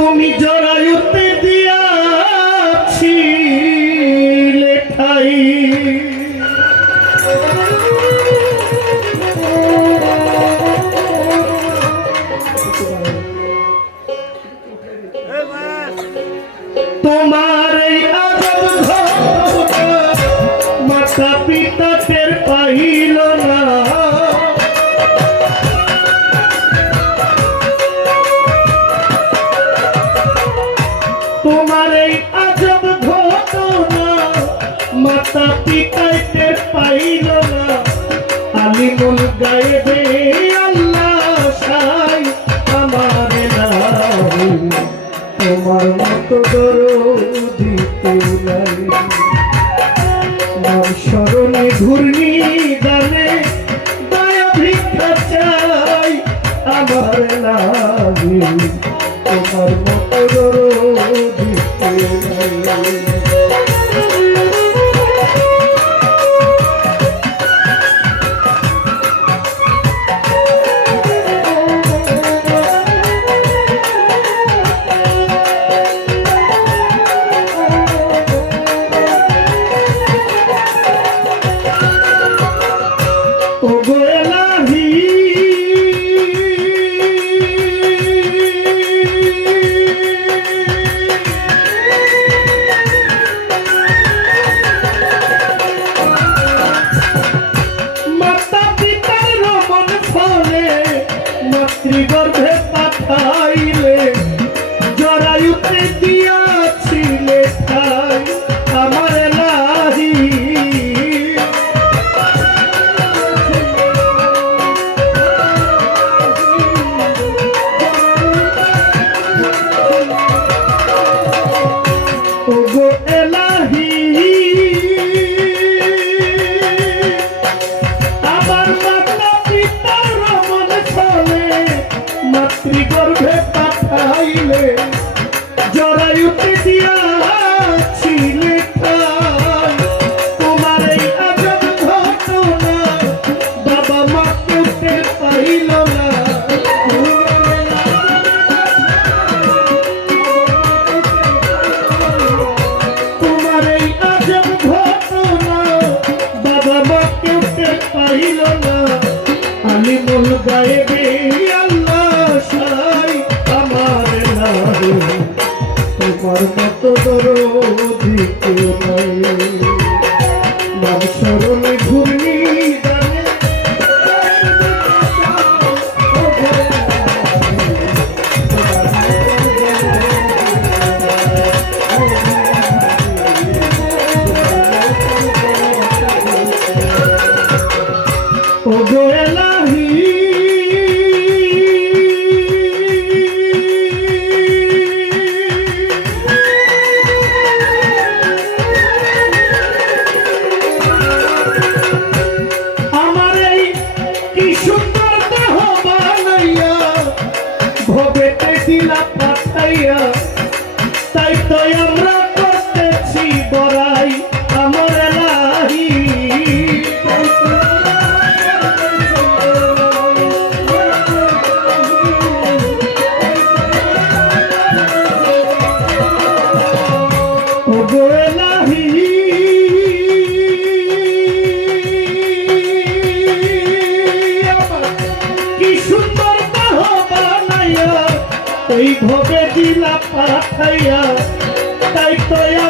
তুমি জরায়ুতে দিয়াছি লেখাই তোমার তোমার এই আজব ঘটনা মাতা পিতাইতে পাইল না। আলিমুল গায়েবে আল্লাহ সাই, আমার নাই। তোমার মতো দরো দিতে নাই। গো নাহি কি সুন্দর দেহ বানাইয়া এই ভবে তাই তো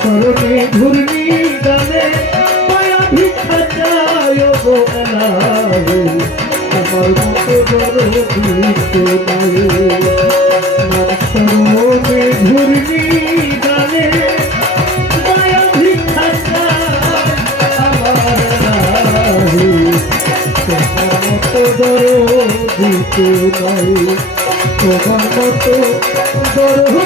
সরণি ঘুরনি গানে দয়া ভিক্ষা চাই ও লাহি আমার মতো দিতে নাই। সরণি ঘুরনি গানে দয়া ভিক্ষা চাই আমার লাহি তোমার মতো দিতে নাই। তোমার মতো তবু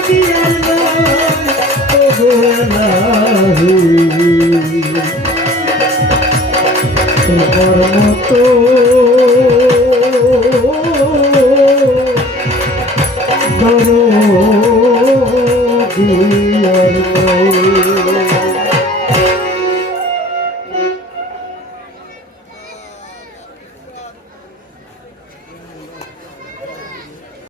নাহি তোমার মতো দরদি